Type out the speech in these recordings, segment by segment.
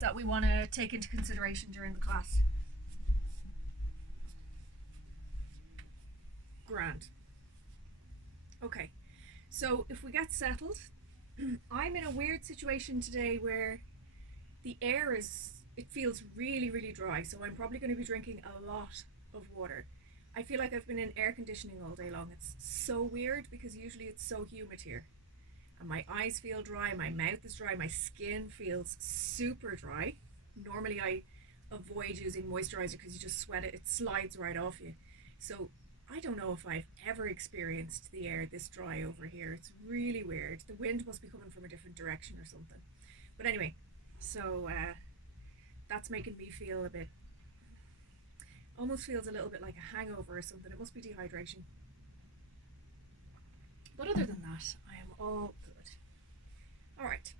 that we want to take into consideration during the class? Grand. Okay, so if we get settled, I'm in a weird situation today where the air it feels really, really dry, so I'm probably going to be drinking a lot of water. I feel like I've been in air conditioning all day long. It's so weird because usually it's so humid here. And my eyes feel dry, my mouth is dry, my skin feels super dry. Normally I avoid using moisturizer because you just sweat it, it slides right off you. So I don't know if I've ever experienced the air this dry over here. It's really weird. The wind must be coming from a different direction or something. But anyway, so that's making me feel a bit, almost feels a little bit like a hangover or something. It must be dehydration. But other than that, I am all good. All right,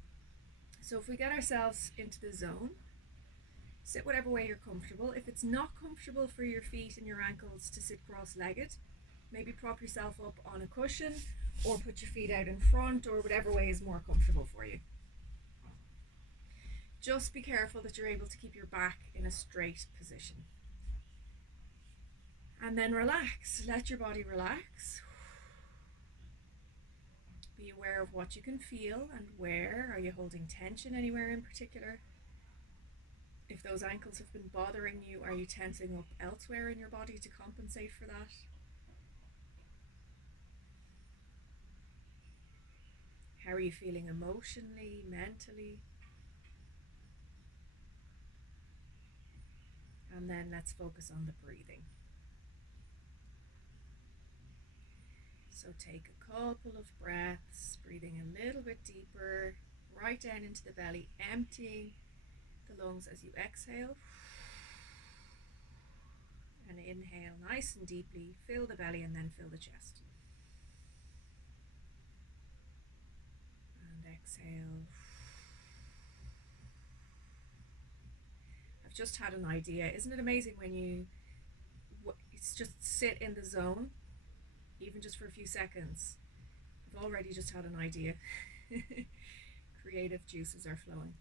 so if we get ourselves into the zone, sit whatever way you're comfortable. If it's not comfortable for your feet and your ankles to sit cross-legged, maybe prop yourself up on a cushion or put your feet out in front, or whatever way is more comfortable for you. Just be careful that you're able to keep your back in a straight position. And then relax. Let your body relax. Be aware of what you can feel and where. Are you holding tension anywhere in particular? If those ankles have been bothering you, are you tensing up elsewhere in your body to compensate for that? How are you feeling emotionally, mentally? And then let's focus on the breathing. So take a couple of breaths, breathing a little bit deeper, right down into the belly, emptying the lungs as you exhale. And inhale nice and deeply, fill the belly and then fill the chest. And exhale. I've just had an idea. Isn't it amazing when you just sit in the zone, even just for a few seconds? I've already just had an idea. Creative juices are flowing.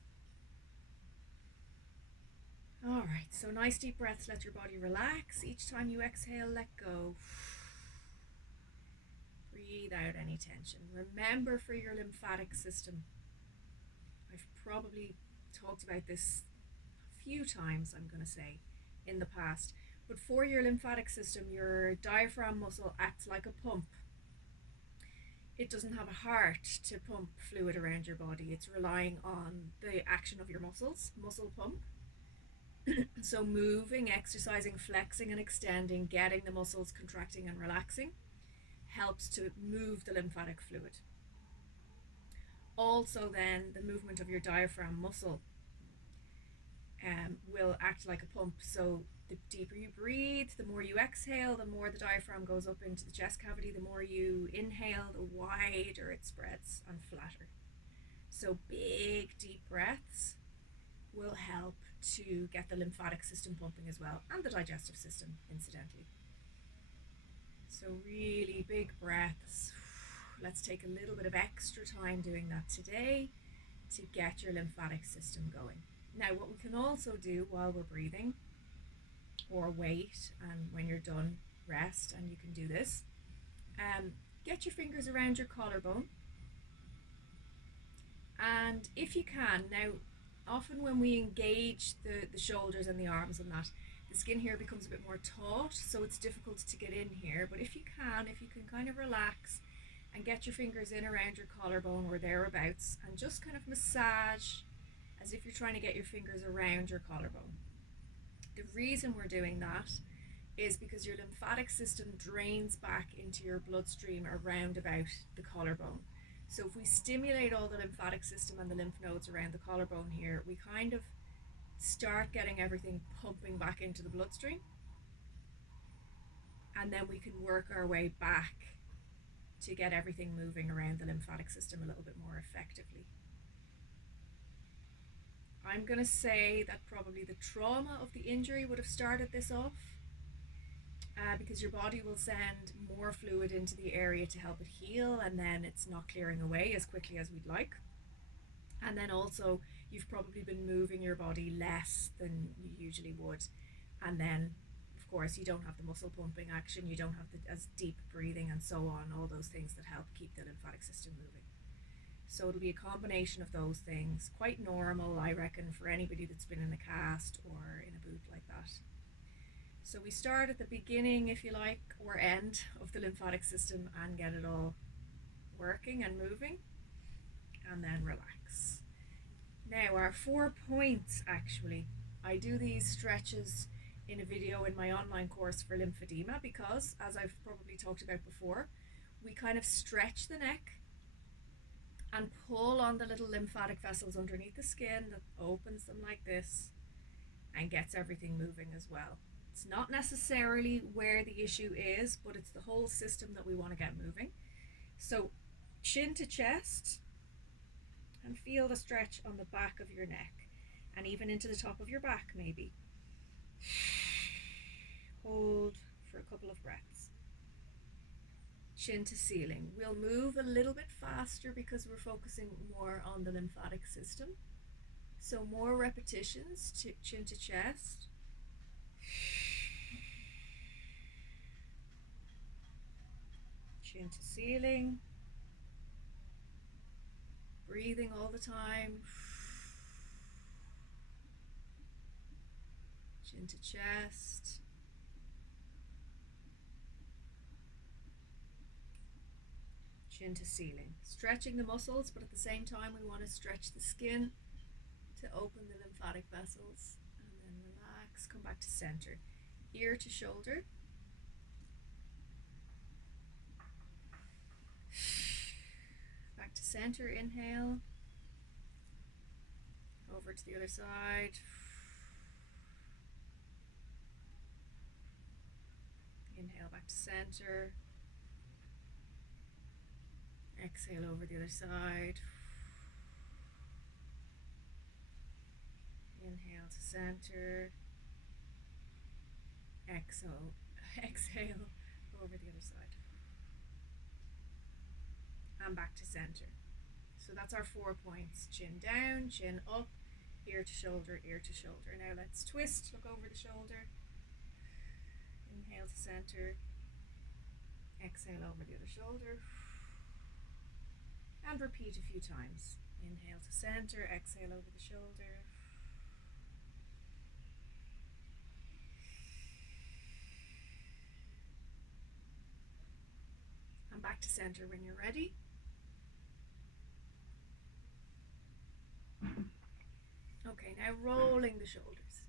All right, so nice deep breaths, let your body relax. Each time you exhale, let go. Breathe out any tension. Remember, for your lymphatic system, I've probably talked about this a few times, I'm going to say, in the past, but for your lymphatic system, your diaphragm muscle acts like a pump. It doesn't have a heart to pump fluid around your body. It's relying on the action of your muscles, muscle pump. So moving, exercising, flexing and extending, getting the muscles contracting and relaxing helps to move the lymphatic fluid. Also then, the movement of your diaphragm muscle will act like a pump. So the deeper you breathe, the more you exhale, the more the diaphragm goes up into the chest cavity. The more you inhale, the wider it spreads and flatter. So big deep breaths will help to get the lymphatic system pumping as well, and the digestive system, incidentally. So really big breaths. Let's take a little bit of extra time doing that today to get your lymphatic system going. Now, what we can also do while we're breathing, or wait, and when you're done, rest, and you can do this. Get your fingers around your collarbone, and if you can, now often when we engage the shoulders and the arms and that, the skin here becomes a bit more taut, so it's difficult to get in here. But if you can kind of relax and get your fingers in around your collarbone or thereabouts, and just kind of massage as if you're trying to get your fingers around your collarbone. The reason we're doing that is because your lymphatic system drains back into your bloodstream around about the collarbone. So if we stimulate all the lymphatic system and the lymph nodes around the collarbone here, we kind of start getting everything pumping back into the bloodstream, and then we can work our way back to get everything moving around the lymphatic system a little bit more effectively. I'm going to say that probably the trauma of the injury would have started this off, because your body will send more fluid into the area to help it heal, and then it's not clearing away as quickly as we'd like. And then also you've probably been moving your body less than you usually would. And then, of course, you don't have the muscle pumping action, you don't have as deep breathing and so on, all those things that help keep the lymphatic system moving. So it'll be a combination of those things. Quite normal, I reckon, for anybody that's been in a cast or in a boot like that. So we start at the beginning, if you like, or end of the lymphatic system and get it all working and moving, and then relax. Now our 4 points, actually, I do these stretches in a video in my online course for lymphedema because, as I've probably talked about before, we kind of stretch the neck and pull on the little lymphatic vessels underneath the skin that opens them like this and gets everything moving as well. It's not necessarily where the issue is, but it's the whole system that we want to get moving. So chin to chest, and feel the stretch on the back of your neck and even into the top of your back maybe. Hold for a couple of breaths. Chin to ceiling. We'll move a little bit faster because we're focusing more on the lymphatic system. So more repetitions, chin to chest. Chin to ceiling. Breathing all the time. Chin to chest. Chin to ceiling. Stretching the muscles, but at the same time we want to stretch the skin to open the lymphatic vessels. And then relax, come back to center. Ear to shoulder. Back to center, inhale. Over to the other side. Inhale back to center. Exhale over the other side. Inhale to center. Exhale over the other side. And back to center. So that's our 4 points. Chin down, chin up, ear to shoulder, ear to shoulder. Now let's twist, look over the shoulder. Inhale to center. Exhale over the other shoulder. And repeat a few times. Inhale to center, exhale over the shoulder. And back to center when you're ready. Okay, now rolling the shoulders.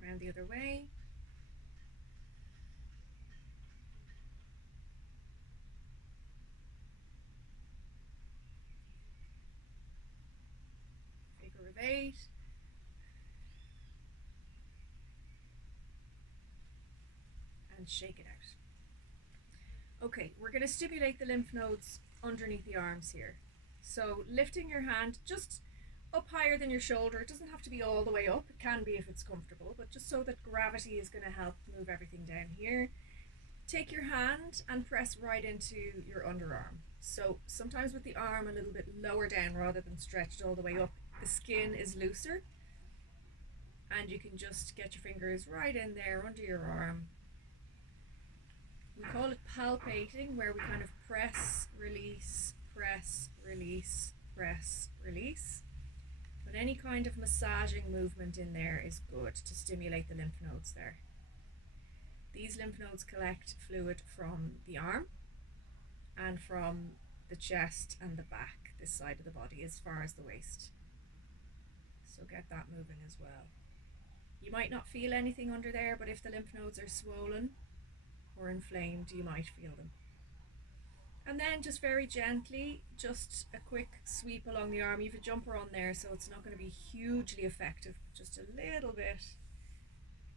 Around the other way. Figure of 8. And shake it out. Okay, we're going to stimulate the lymph nodes underneath the arms here. So lifting your hand just up higher than your shoulder. It doesn't have to be all the way up. It can be if it's comfortable, but just so that gravity is going to help move everything down here. Take your hand and press right into your underarm. So sometimes with the arm a little bit lower down rather than stretched all the way up, the skin is looser. And you can just get your fingers right in there under your arm. We call it palpating, where we kind of press, release, press, release, press, release. But any kind of massaging movement in there is good to stimulate the lymph nodes there. These lymph nodes collect fluid from the arm and from the chest and the back, this side of the body, as far as the waist. So get that moving as well. You might not feel anything under there, but if the lymph nodes are swollen or inflamed, you might feel them. And then just very gently, just a quick sweep along the arm. You have a jumper on there, so it's not going to be hugely effective, just a little bit,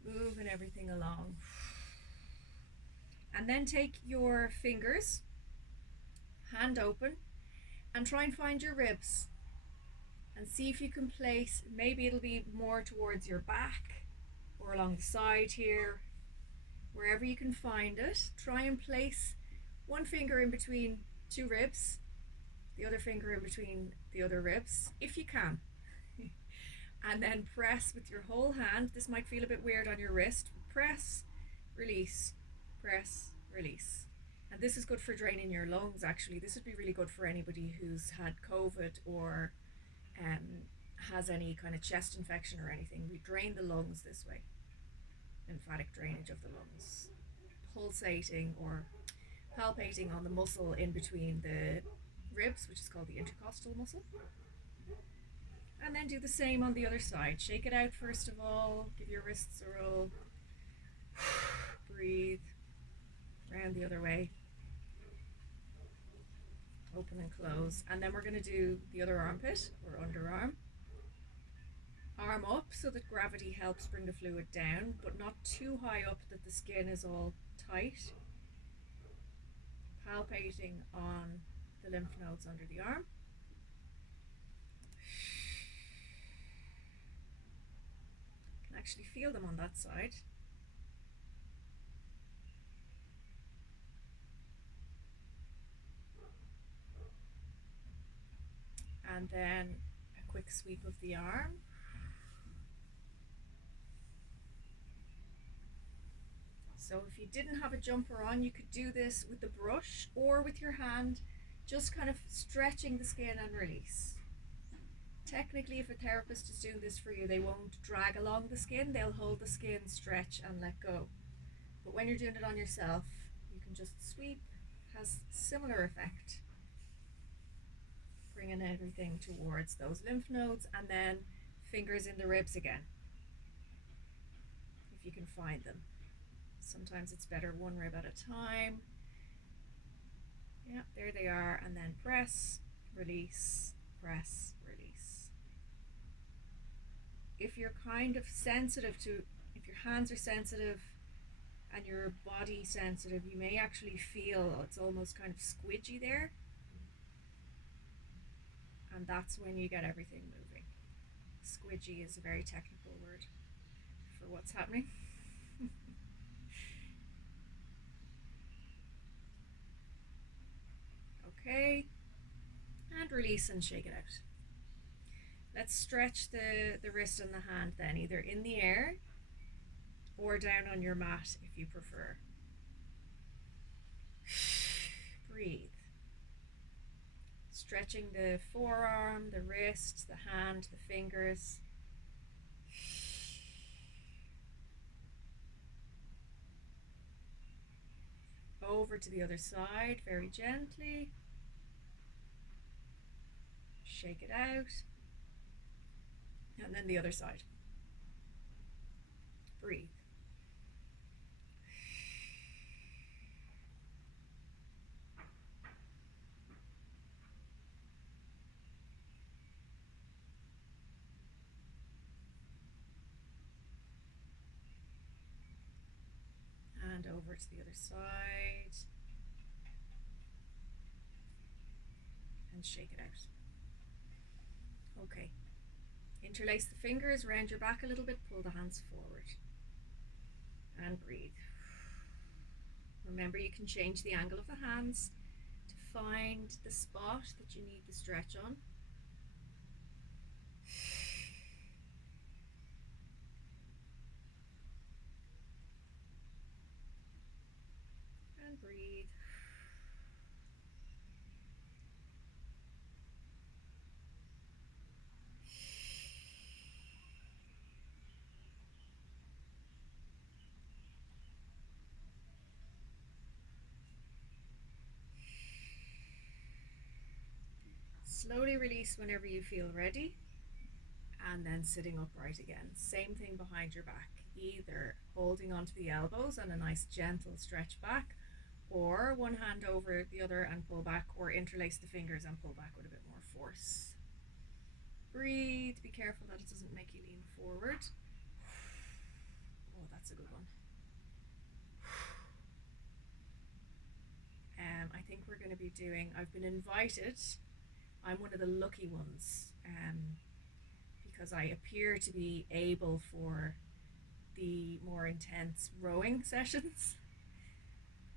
moving everything along. And then take your fingers, hand open, and try and find your ribs and see if you can place, maybe it'll be more towards your back or along the side here, wherever you can find it. Try and place one finger in between two ribs, the other finger in between the other ribs, if you can. And then press with your whole hand. This might feel a bit weird on your wrist. Press, release, press, release. And this is good for draining your lungs, actually. This would be really good for anybody who's had COVID or has any kind of chest infection or anything. We drain the lungs this way. Lymphatic drainage of the lungs. Pulsating or palpating on the muscle in between the ribs, which is called the intercostal muscle. And then do the same on the other side. Shake it out first of all. Give your wrists a roll. Breathe. Round the other way. Open and close. And then we're going to do the other armpit or underarm. Arm up so that gravity helps bring the fluid down, but not too high up that the skin is all tight. Palpating on the lymph nodes under the arm. You can actually feel them on that side. And then a quick sweep of the arm. So if you didn't have a jumper on, you could do this with the brush or with your hand, just kind of stretching the skin and release. Technically, if a therapist is doing this for you, they won't drag along the skin, they'll hold the skin, stretch and let go. But when you're doing it on yourself, you can just sweep, has similar effect. Bringing everything towards those lymph nodes and then fingers in the ribs again, if you can find them. Sometimes it's better one rib at a time. Yeah, there they are. And then press, release, press, release. If you're kind of sensitive to, if your hands are sensitive and your body sensitive, you may actually feel it's almost kind of squidgy there. And that's when you get everything moving. Squidgy is a very technical word for what's happening. Okay, and release and shake it out. Let's stretch the wrist and the hand then, either in the air or down on your mat if you prefer. Breathe. Stretching the forearm, the wrist, the hand, the fingers. Over to the other side, very gently. Shake it out. And then the other side. Breathe. And over to the other side. And shake it out. Okay. Interlace the fingers, round your back a little bit, pull the hands forward. And breathe. Remember, you can change the angle of the hands to find the spot that you need the stretch on. And breathe. Slowly release whenever you feel ready, and then sitting upright again. Same thing behind your back, either holding onto the elbows and a nice gentle stretch back, or one hand over the other and pull back, or interlace the fingers and pull back with a bit more force. Breathe, be careful that it doesn't make you lean forward. Oh, that's a good one. I think we're going to be doing, I've been invited, I'm one of the lucky ones, because I appear to be able for the more intense rowing sessions.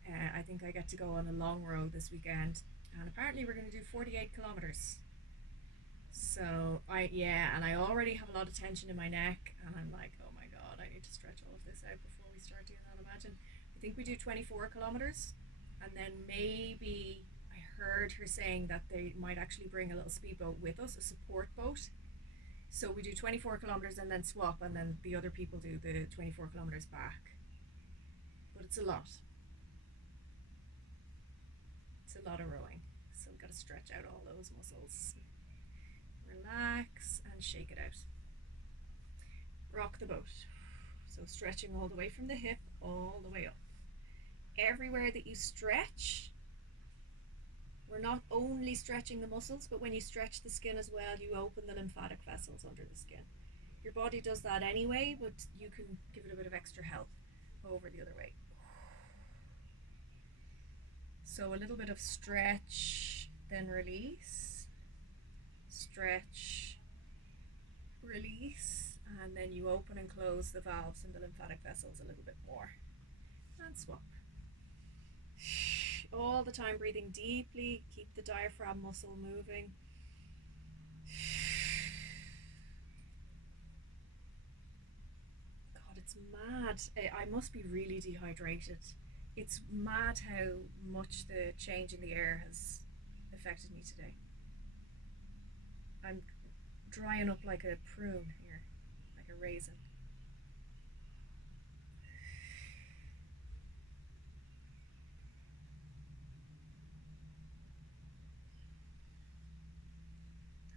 I think I get to go on a long road this weekend, and apparently we're going to do 48 kilometers. So and I already have a lot of tension in my neck, and I'm like, oh my god, I need to stretch all of this out before we start doing that. Imagine, I think we do 24 kilometers, and then maybe I heard her saying that they might actually bring a little speedboat with us, a support boat. So we do 24 kilometers and then swap, and then the other people do the 24 kilometers back. But it's a lot. It's a lot of rowing, so we've got to stretch out all those muscles. Relax and shake it out. Rock the boat. So stretching all the way from the hip all the way up. Everywhere that you stretch, we're not only stretching the muscles, but when you stretch the skin as well, you open the lymphatic vessels under the skin. Your body does that anyway, but you can give it a bit of extra help over the other way. So a little bit of stretch, then release. Stretch, release, and then you open and close the valves in the lymphatic vessels a little bit more. And swap. All the time breathing deeply, keep the diaphragm muscle moving. God, it's mad. I must be really dehydrated. It's mad how much the change in the air has affected me today. I'm drying up like a prune here, like a raisin.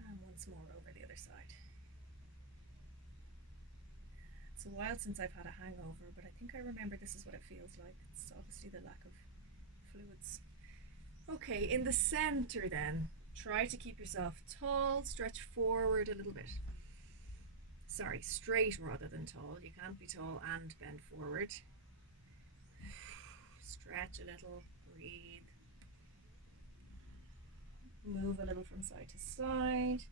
And once more over the other side. It's a while since I've had a hangover, but I think I remember this is what it feels like. It's obviously the lack of fluids. Okay, in the center then, try to keep yourself tall, stretch forward a little bit. Sorry, straight rather than tall. You can't be tall and bend forward. Stretch a little, breathe. Move a little from side to side.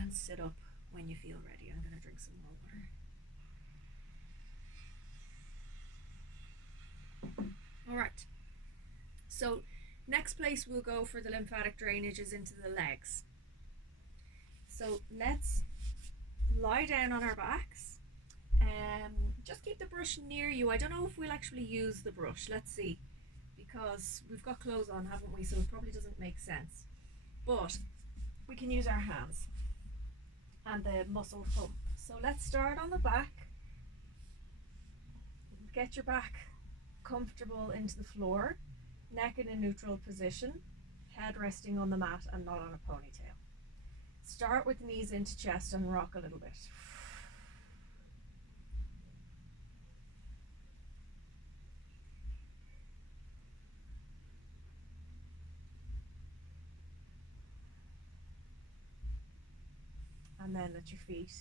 And sit up when you feel ready. I'm going to drink some more water. All right. So next place we'll go for the lymphatic drainage is into the legs. So let's lie down on our backs. Just keep the brush near you. I don't know if we'll actually use the brush. Let's see. Because we've got clothes on, haven't we? So it probably doesn't make sense. But we can use our hands and the muscle pump. So let's start on the back. Get your back comfortable into the floor, neck in a neutral position, head resting on the mat and not on a ponytail. Start with the knees into chest and rock a little bit. And then let your feet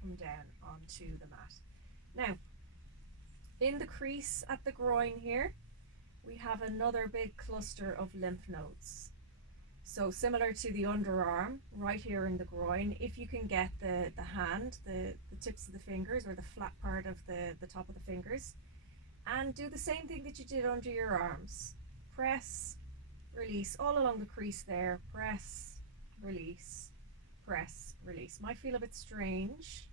come down onto the mat. Now, in the crease at the groin here, we have another big cluster of lymph nodes. So similar to the underarm, right here in the groin, if you can get the hand, the tips of the fingers or the flat part of the top of the fingers, and do the same thing that you did under your arms. Press, release, all along the crease there. Press, release, press, release. Might feel a bit strange.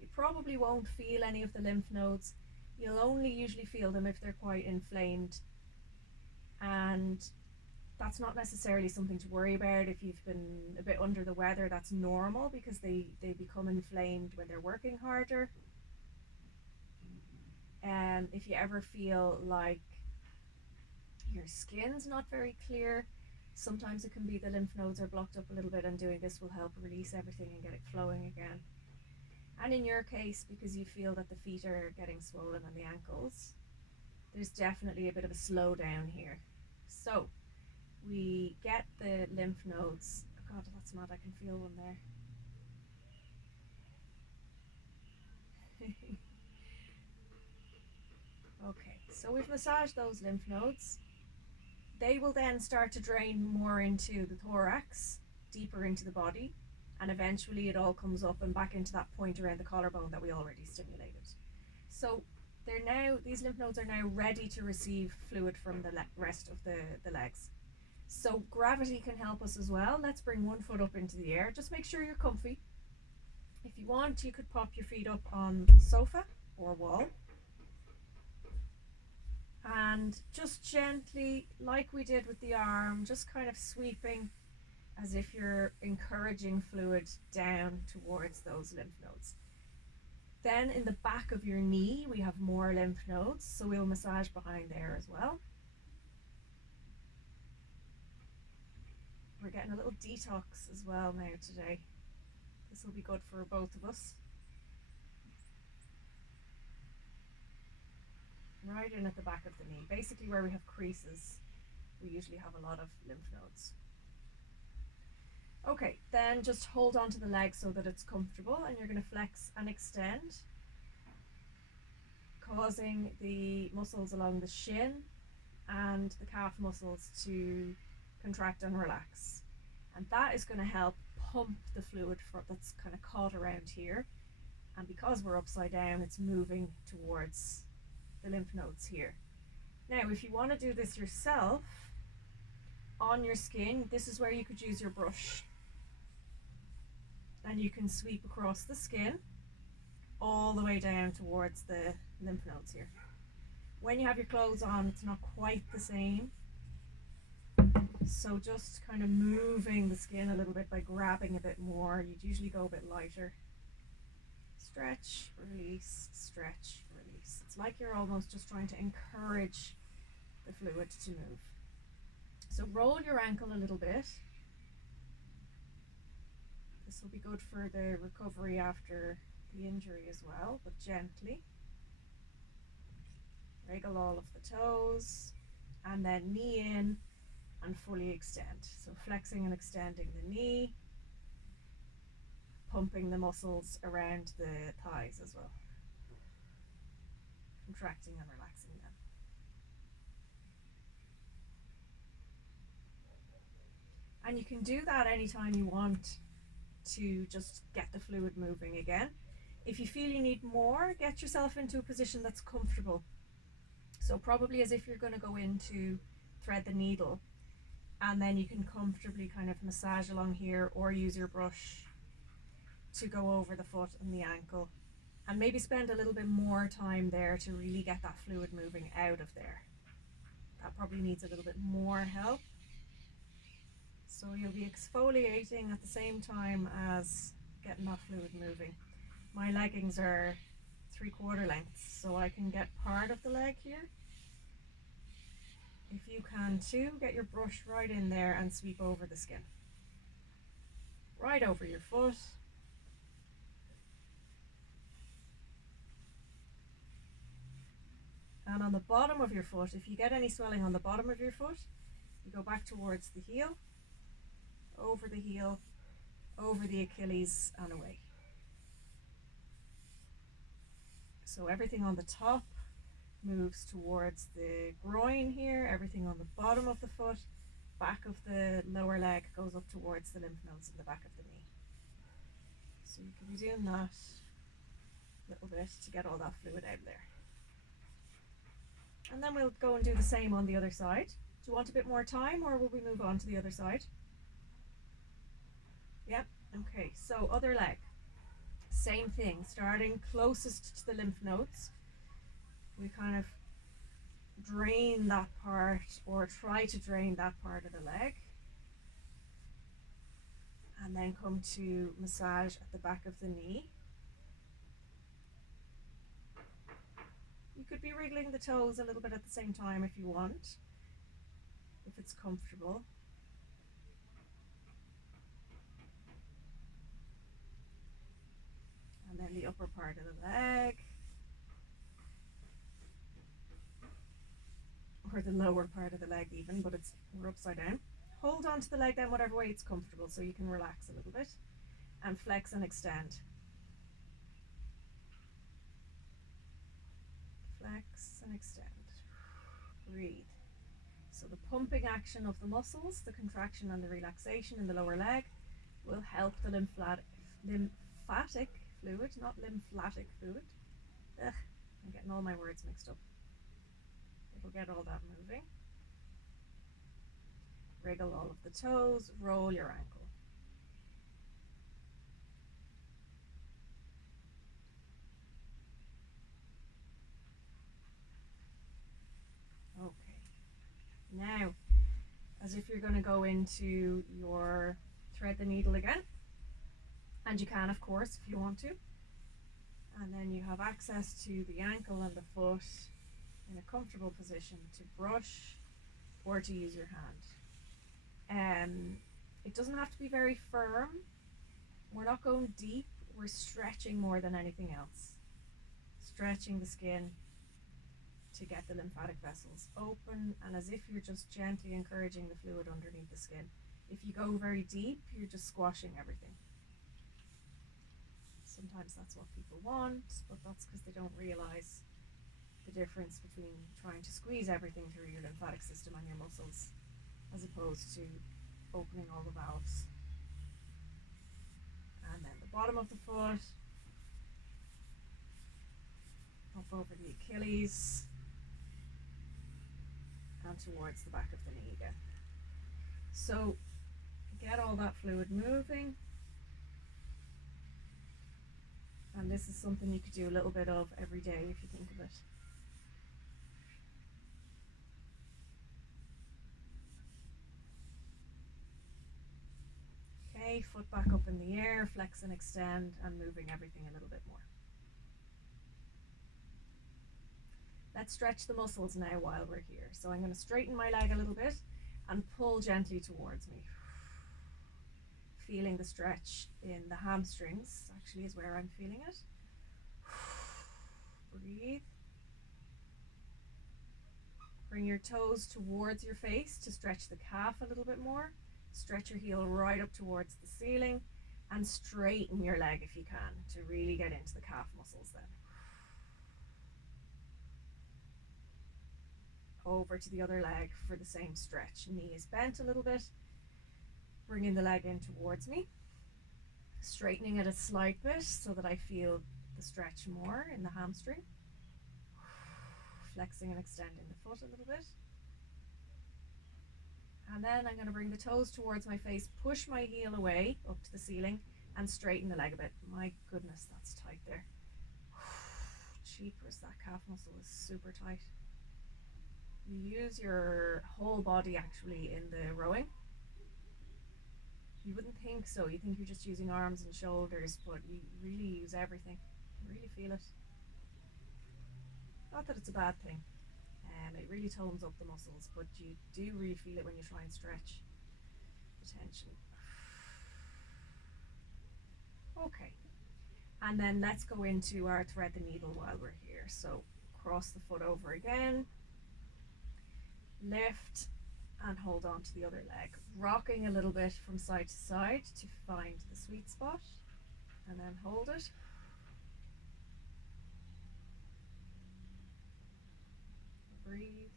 You probably won't feel any of the lymph nodes. You'll only usually feel them if they're quite inflamed, and that's not necessarily something to worry about. If you've been a bit under the weather, that's normal because they become inflamed when they're working harder. And if you ever feel like your skin's not very clear, sometimes it can be the lymph nodes are blocked up a little bit, and doing this will help release everything and get it flowing again. And in your case, because you feel that the feet are getting swollen and the ankles, there's definitely a bit of a slowdown here. So we get the lymph nodes. Oh God, that's mad, I can feel one there. Okay, so we've massaged those lymph nodes. They will then start to drain more into the thorax, deeper into the body, and eventually it all comes up and back into that point around the collarbone that we already stimulated. So these lymph nodes are now ready to receive fluid from the rest of the legs. So gravity can help us as well. Let's bring one foot up into the air. Just make sure you're comfy. If you want, you could pop your feet up on sofa or wall. And just gently, like we did with the arm, just kind of sweeping as if you're encouraging fluid down towards those lymph nodes. Then in the back of your knee, we have more lymph nodes, so we'll massage behind there as well. We're getting a little detox as well now today. This will be good for both of us. Right in at the back of the knee, basically where we have creases, we usually have a lot of lymph nodes. Okay, then just hold on to the leg so that it's comfortable, and you're going to flex and extend, causing the muscles along the shin and the calf muscles to contract and relax. And that is going to help pump the fluid that's kind of caught around here. And because we're upside down, it's moving towards the lymph nodes here. Now, if you want to do this yourself on your skin, this is where you could use your brush. And you can sweep across the skin all the way down towards the lymph nodes here. When you have your clothes on, it's not quite the same. So just kind of moving the skin a little bit by grabbing a bit more. You'd usually go a bit lighter. Stretch, release, stretch, release. It's like you're almost just trying to encourage the fluid to move. So roll your ankle a little bit. This will be good for the recovery after the injury as well, but gently. Wriggle all of the toes, and then knee in and fully extend. So flexing and extending the knee, pumping the muscles around the thighs as well. Contracting and relaxing them. And you can do that anytime you want to just get the fluid moving again. If you feel you need more, get yourself into a position that's comfortable. So probably as if you're going to go in to thread the needle, and then you can comfortably kind of massage along here or use your brush to go over the foot and the ankle, and maybe spend a little bit more time there to really get that fluid moving out of there. That probably needs a little bit more help. So you'll be exfoliating at the same time as getting that fluid moving. My leggings are 3/4 lengths, so I can get part of the leg here. If you can too, get your brush right in there and sweep over the skin. Right over your foot. And on the bottom of your foot, if you get any swelling on the bottom of your foot, you go back towards the heel, over the heel, over the Achilles and away. So everything on the top moves towards the groin here, everything on the bottom of the foot, back of the lower leg goes up towards the lymph nodes in the back of the knee. So you can be doing that a little bit to get all that fluid out there. And then we'll go and do the same on the other side. Do you want a bit more time, or will we move on to the other side? Yeah, okay, so other leg. Same thing, starting closest to the lymph nodes. We kind of drain that part, or try to drain that part of the leg. And then come to massage at the back of the knee. You could be wriggling the toes a little bit at the same time if you want, if it's comfortable. And then the upper part of the leg, or the lower part of the leg even, but we're upside down. Hold on to the leg then whatever way it's comfortable, so you can relax a little bit and flex and extend. Flex and extend. Breathe. So the pumping action of the muscles, the contraction and the relaxation in the lower leg will help the lymphatic fluid, not lymphatic fluid. Ugh, I'm getting all my words mixed up. It'll get all that moving. Wriggle all of the toes, roll your ankle. Okay. Now, as if you're going to go into your thread the needle again, and you can, of course, if you want to. And then you have access to the ankle and the foot in a comfortable position to brush or to use your hand. It doesn't have to be very firm. We're not going deep. We're stretching more than anything else. Stretching the skin to get the lymphatic vessels open, and as if you're just gently encouraging the fluid underneath the skin. If you go very deep, you're just squashing everything. Sometimes that's what people want, but that's because they don't realize the difference between trying to squeeze everything through your lymphatic system and your muscles as opposed to opening all the valves. And then the bottom of the foot, up over the Achilles, and towards the back of the knee again. So get all that fluid moving. And this is something you could do a little bit of every day if you think of it. Okay, foot back up in the air, flex and extend, and moving everything a little bit more. Let's stretch the muscles now while we're here. So I'm going to straighten my leg a little bit and pull gently towards me. Feeling the stretch in the hamstrings, actually is where I'm feeling it. Breathe. Bring your toes towards your face to stretch the calf a little bit more. Stretch your heel right up towards the ceiling and straighten your leg if you can to really get into the calf muscles then. Over to the other leg for the same stretch. Knee is bent a little bit. Bringing the leg in towards me. Straightening it a slight bit so that I feel the stretch more in the hamstring. Flexing and extending the foot a little bit. And then I'm going to bring the toes towards my face, push my heel away up to the ceiling and straighten the leg a bit. My goodness, that's tight there. Jeepers, that calf muscle is super tight. You use your whole body actually in the rowing. You wouldn't think so. You think you're just using arms and shoulders, but you really use everything. You really feel it. Not that it's a bad thing. It really tones up the muscles, but you do really feel it when you try and stretch the tension. Okay, and then let's go into our thread the needle while we're here. So cross the foot over again, lift and hold on to the other leg, rocking a little bit from side to side to find the sweet spot, and then hold it. Breathe.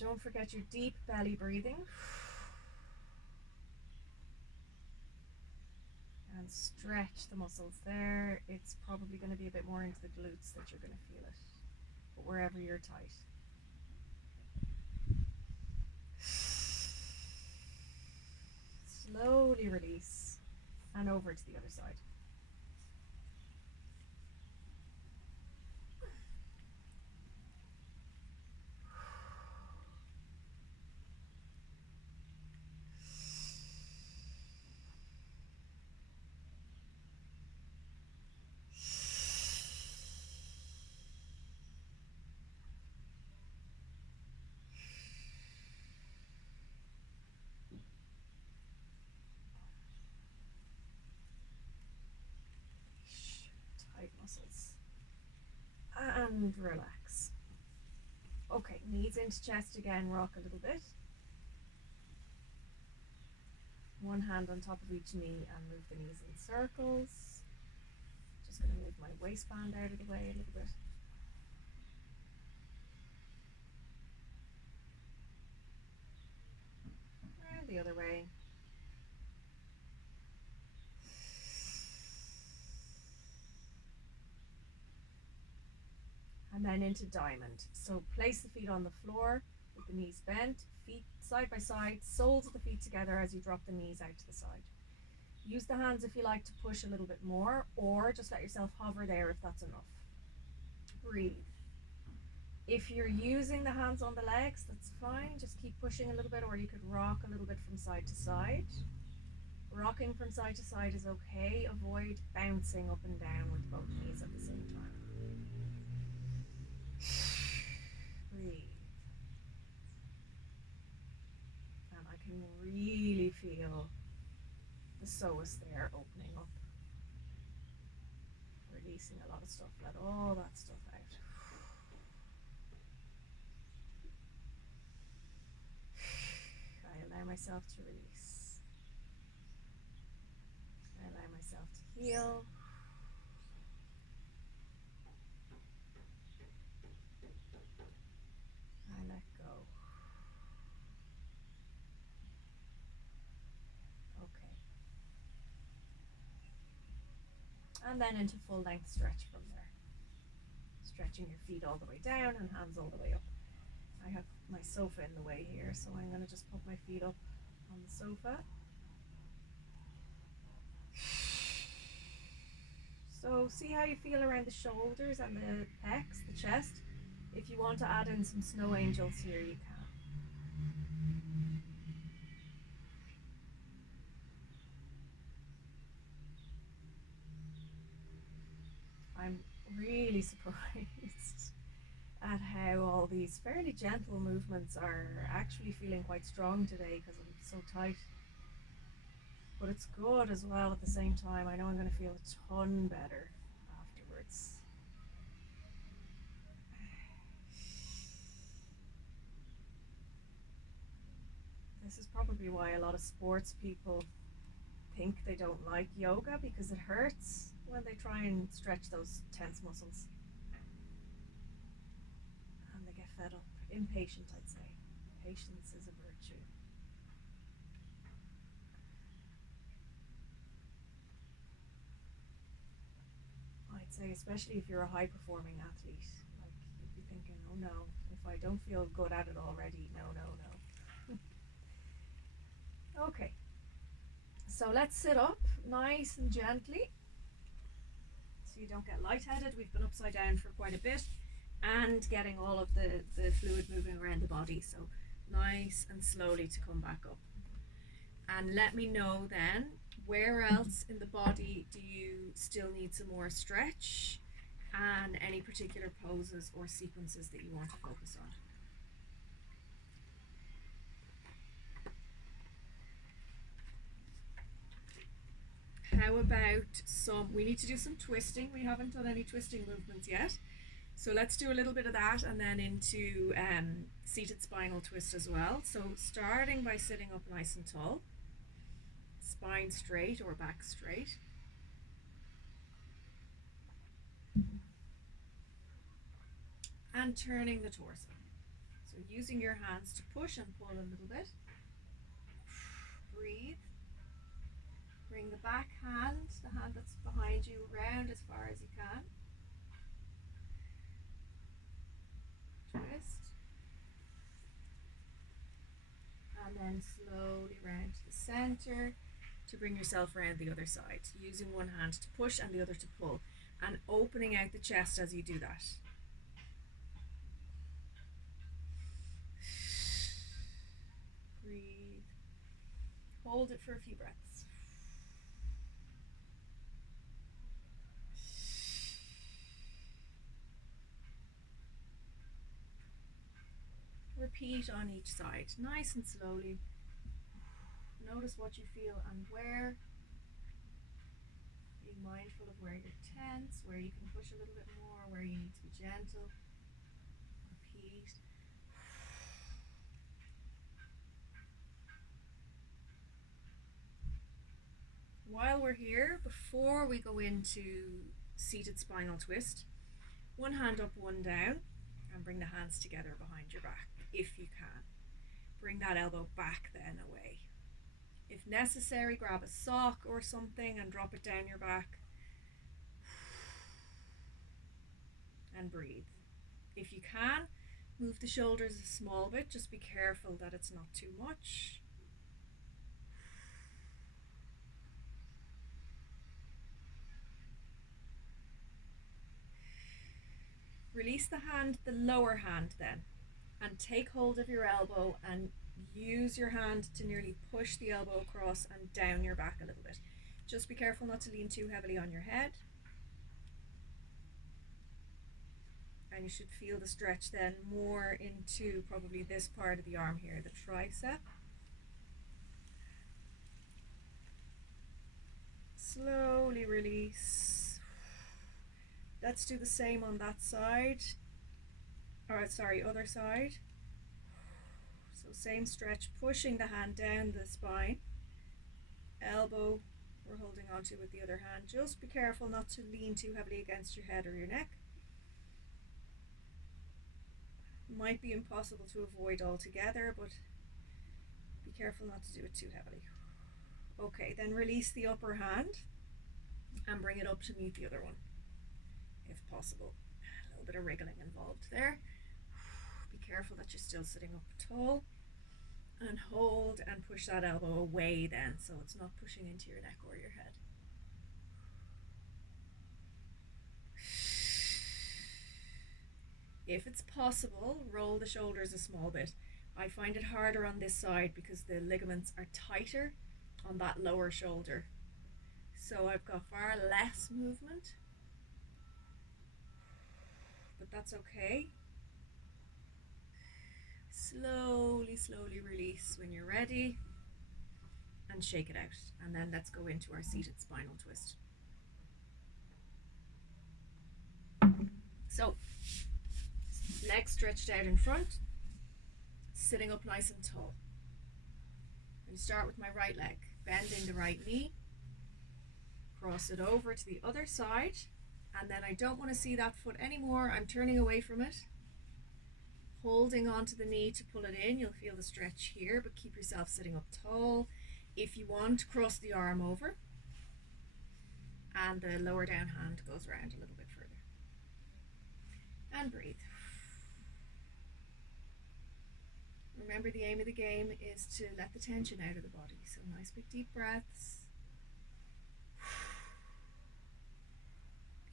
Don't forget your deep belly breathing. And stretch the muscles there. It's probably going to be a bit more into the glutes that you're going to feel it, but wherever you're tight. Slowly release and over to the other side. Tight muscles. And relax. Okay, knees into chest again, rock a little bit. One hand on top of each knee and move the knees in circles. just going to move my waistband out of the way a little bit. And the other way. And then into diamond. So place the feet on the floor with the knees bent, feet side by side, soles of the feet together as you drop the knees out to the side. Use the hands if you like to push a little bit more, or just let yourself hover there if that's enough. Breathe. If you're using the hands on the legs, that's fine. Just keep pushing a little bit, or you could rock a little bit from side to side. Rocking from side to side is okay. Avoid bouncing up and down with both knees at the same time. Breathe. And I can really feel the psoas there opening up. Releasing a lot of stuff. Let all that stuff out. I allow myself to release. I allow myself to heal. I let go. Okay. And then into full length stretch from there. Stretching your feet all the way down and hands all the way up. I have my sofa in the way here, so I'm going to just put my feet up on the sofa. So see how you feel around the shoulders and the pecs, the chest. If you want to add in some snow angels here, you can. I'm really surprised at how all these fairly gentle movements are actually feeling quite strong today because I'm so tight. But it's good as well at the same time. I know I'm going to feel a ton better afterwards. This is probably why a lot of sports people think they don't like yoga, because it hurts when they try and stretch those tense muscles. And they get fed up. Impatient, I'd say. Patience is a virtue. I'd say especially if you're a high performing athlete, like you'd be thinking, oh no, if I don't feel good at it already, no. Okay, so let's sit up nice and gently so you don't get lightheaded. We've been upside down for quite a bit and getting all of the fluid moving around the body, so nice and slowly to come back up. And let me know then, where else in the body do you still need some more stretch, and any particular poses or sequences that you want to focus on. How about we need to do some twisting. We haven't done any twisting movements yet. So let's do a little bit of that and then into seated spinal twist as well. So starting by sitting up nice and tall, spine straight or back straight. And turning the torso. So using your hands to push and pull a little bit. Breathe. Bring the back hand, the hand that's behind you, around as far as you can. Twist. And then slowly round to the center to bring yourself around the other side. Using one hand to push and the other to pull. And opening out the chest as you do that. Breathe. Hold it for a few breaths. Repeat on each side, nice and slowly. Notice what you feel and where. Being mindful of where you're tense, where you can push a little bit more, where you need to be gentle. Repeat. While we're here, before we go into seated spinal twist. One hand up, one down, and bring the hands together behind your back if you can. Bring that elbow back then away. If necessary, grab a sock or something and drop it down your back. And breathe. If you can, move the shoulders a small bit. Just be careful that it's not too much. Release the hand, the lower hand then, and take hold of your elbow and use your hand to nearly push the elbow across and down your back a little bit. Just be careful not to lean too heavily on your head. And you should feel the stretch then more into probably this part of the arm here, the tricep. Slowly release. Let's do the same on that side. Other side. So same stretch, pushing the hand down the spine. Elbow we're holding onto with the other hand. Just be careful not to lean too heavily against your head or your neck. Might be impossible to avoid altogether, but be careful not to do it too heavily. Okay, then release the upper hand and bring it up to meet the other one, if possible. A little bit of wriggling involved there. Be careful that you're still sitting up tall, and hold and push that elbow away then, so it's not pushing into your neck or your head. If it's possible, roll the shoulders a small bit. I find it harder on this side because the ligaments are tighter on that lower shoulder. So I've got far less movement, but that's okay. Slowly, slowly release when you're ready and shake it out. And then let's go into our seated spinal twist. So, legs stretched out in front, sitting up nice and tall. And start with my right leg, bending the right knee, cross it over to the other side, and then I don't want to see that foot anymore. I'm turning away from it, holding onto the knee to pull it in. You'll feel the stretch here, but keep yourself sitting up tall. If you want, cross the arm over, and the lower down hand goes around a little bit further. And breathe. Remember, the aim of the game is to let the tension out of the body. So nice big deep breaths.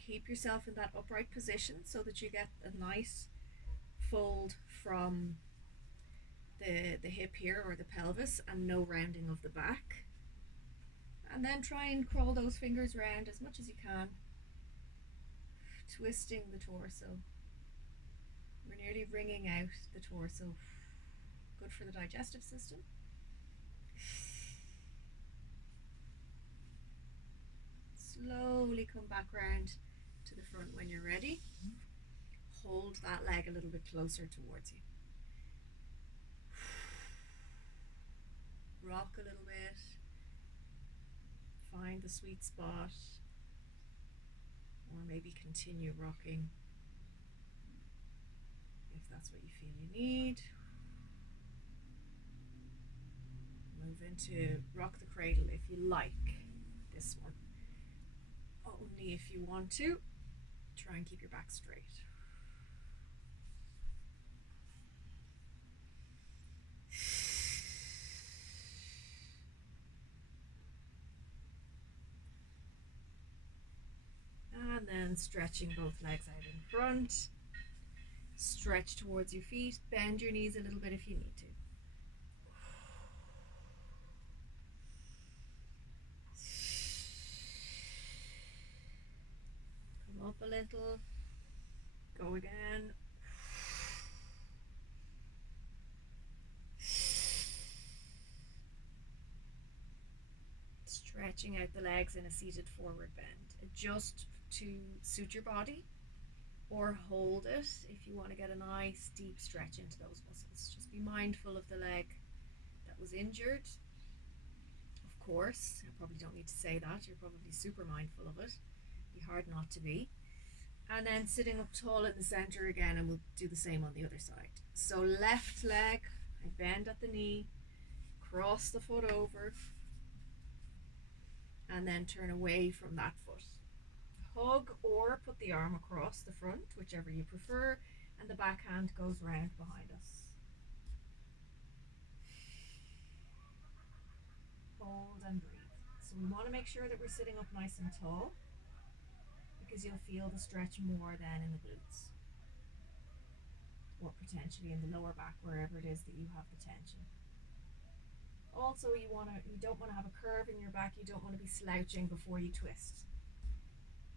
Keep yourself in that upright position so that you get a nice fold from the hip here or the pelvis and no rounding of the back. And then try and crawl those fingers around as much as you can, twisting the torso. We're nearly wringing out the torso. Good for the digestive system. Slowly come back round to the front when you're ready. Hold that leg a little bit closer towards you. Rock a little bit. Find the sweet spot. Or maybe continue rocking if that's what you feel you need. Move into rock the cradle if you like this one. Only if you want to. Try and keep your back straight. And then stretching both legs out in front. Stretch towards your feet. Bend your knees a little bit if you need to. Come up a little. Go again. Stretching out the legs in a seated forward bend. Adjust to suit your body, or hold it if you want to get a nice deep stretch into those muscles. Just be mindful of the leg that was injured. Of course, I probably don't need to say that, you're probably super mindful of it, Be hard not to be. And then sitting up tall in the center again, and we'll do the same on the other side. So left leg, I bend at the knee, cross the foot over, and then turn away from that foot. Hug or put the arm across the front, whichever you prefer, and the back hand goes round behind us. Hold and breathe. So we want to make sure that we're sitting up nice and tall, because you'll feel the stretch more than in the glutes, or potentially in the lower back, wherever it is that you have the tension. Also, you don't want to have a curve in your back. You don't want to be slouching before you twist.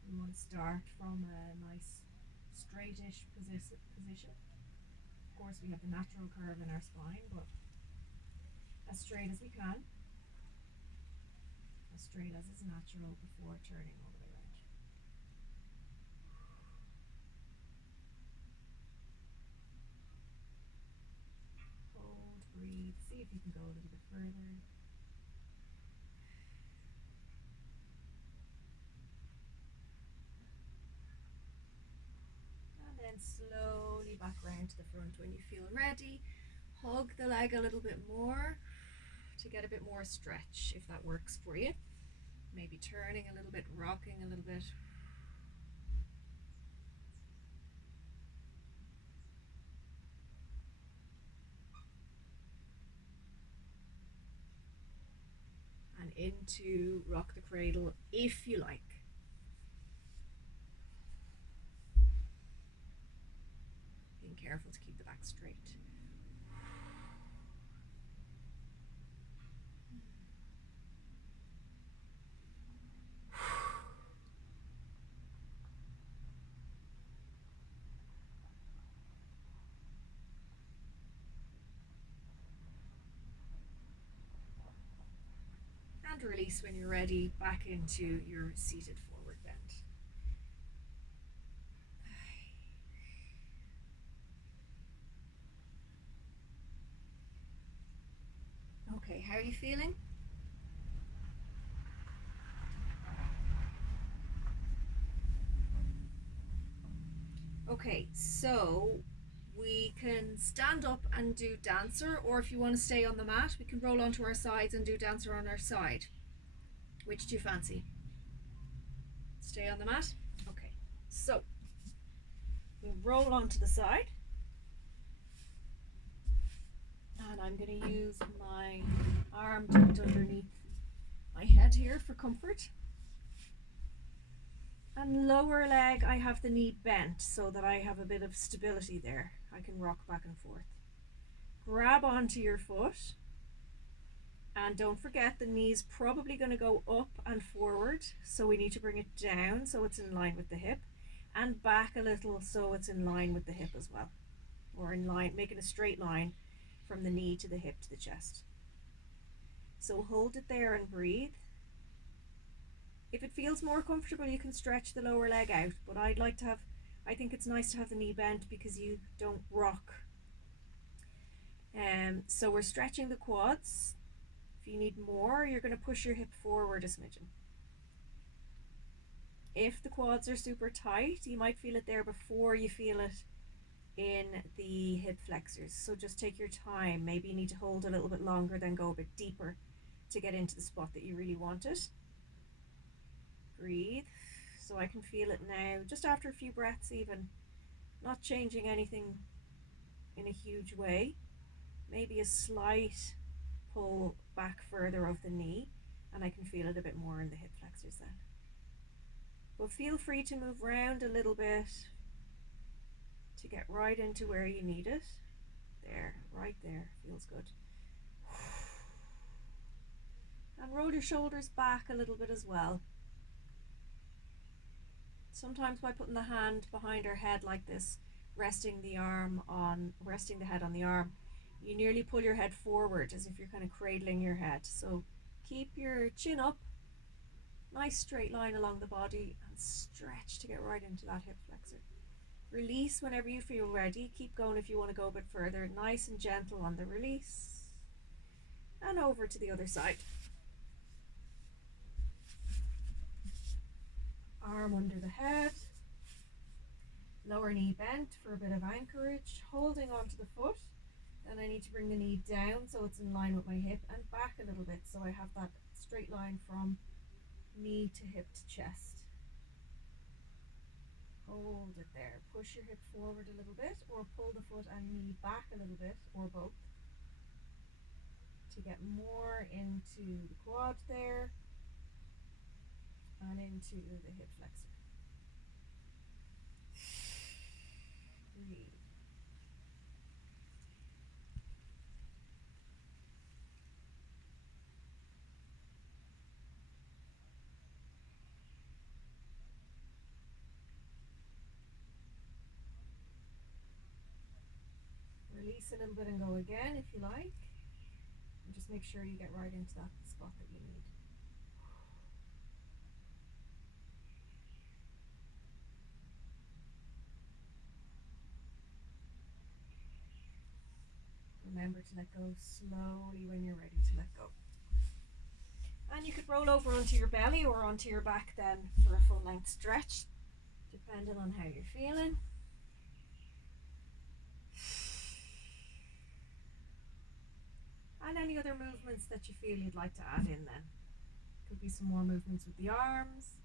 You want to start from a nice straightish position. Of course, we have the natural curve in our spine, but as straight as we can, as straight as is natural before turning all the way around. Hold, breathe, see if you can go a little bit further. And then slowly back round to the front when you feel ready. Hug the leg a little bit more to get a bit more stretch, if that works for you. Maybe turning a little bit, rocking a little bit. And into rock the cradle if you like. Being careful to keep the back straight. And release when you're ready, back into your seated forward bend. Okay, how are you feeling? Okay, so we can stand up and do dancer, or if you want to stay on the mat, we can roll onto our sides and do dancer on our side. Which do you fancy? Stay on the mat? Okay, so we'll roll onto the side. And I'm going to use my arm tucked underneath my head here for comfort. And lower leg, I have the knee bent so that I have a bit of stability there. I can rock back and forth. Grab onto your foot. And don't forget, the knee's probably going to go up and forward. So we need to bring it down so it's in line with the hip. And back a little so it's in line with the hip as well. Or in line, making a straight line from the knee to the hip to the chest. So hold it there and breathe. If it feels more comfortable, you can stretch the lower leg out, but I think it's nice to have the knee bent because you don't rock. So we're stretching the quads. If you need more, you're going to push your hip forward a smidgen. If the quads are super tight, you might feel it there before you feel it in the hip flexors. So just take your time. Maybe you need to hold a little bit longer, then go a bit deeper to get into the spot that you really want it. Breathe. So I can feel it now, just after a few breaths even. Not changing anything in a huge way. Maybe a slight pull back further of the knee, and I can feel it a bit more in the hip flexors then. But feel free to move around a little bit to get right into where you need it. There, right there, feels good. And roll your shoulders back a little bit as well. Sometimes by putting the hand behind our head like this, resting the head on the arm, you nearly pull your head forward as if you're kind of cradling your head. So keep your chin up, nice straight line along the body, and stretch to get right into that hip flexor. Release whenever you feel ready. Keep going if you want to go a bit further. Nice and gentle on the release. And over to the other side. arm under the head, lower knee bent for a bit of anchorage, holding onto the foot. Then I need to bring the knee down so it's in line with my hip and back a little bit so I have that straight line from knee to hip to chest. Hold it there. Push your hip forward a little bit or pull the foot and knee back a little bit, or both, to get more into the quad there and into the hip flexor. Breathe. Release a little bit and go again if you like. And just make sure you get right into that spot that you need. Remember to let go slowly when you're ready to let go. And you could roll over onto your belly or onto your back then for a full length stretch, depending on how you're feeling. And any other movements that you feel you'd like to add in then. Could be some more movements with the arms,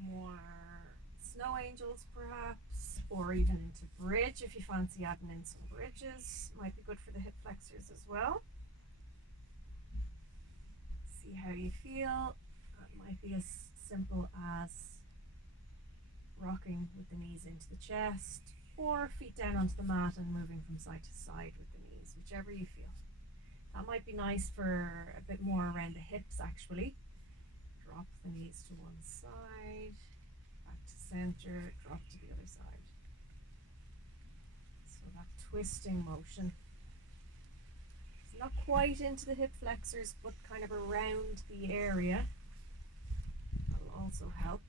more snow angels perhaps, or even into bridge if you fancy adding in some bridges. Might be good for the hip flexors as well. See how you feel. It might be as simple as rocking with the knees into the chest, or feet down onto the mat and moving from side to side with the knees, whichever you feel. That might be nice for a bit more around the hips actually. Drop the knees to one side, back to center, drop to the other side. So that twisting motion. It's not quite into the hip flexors, but kind of around the area. That'll also help.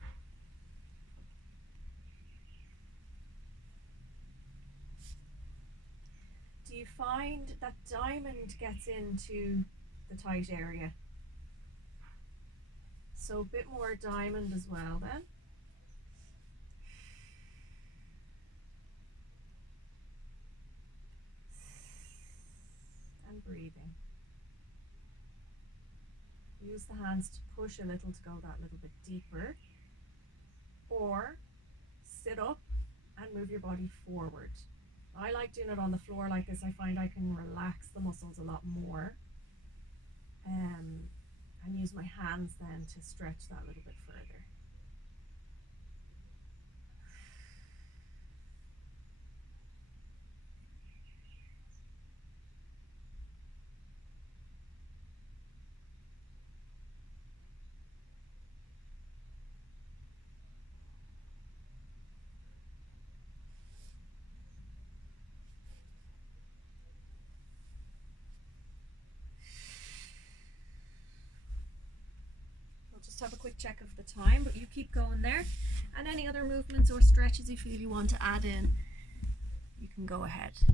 Do you find that diamond gets into the tight area? So a bit more diamond as well then. And breathing. Use the hands to push a little to go that little bit deeper. Or sit up and move your body forward. I like doing it on the floor like this. I find I can relax the muscles a lot more. And use my hands then to stretch that a little bit further. Just have a quick check of the time, but you keep going there. And any other movements or stretches you feel you want to add in, you can go ahead.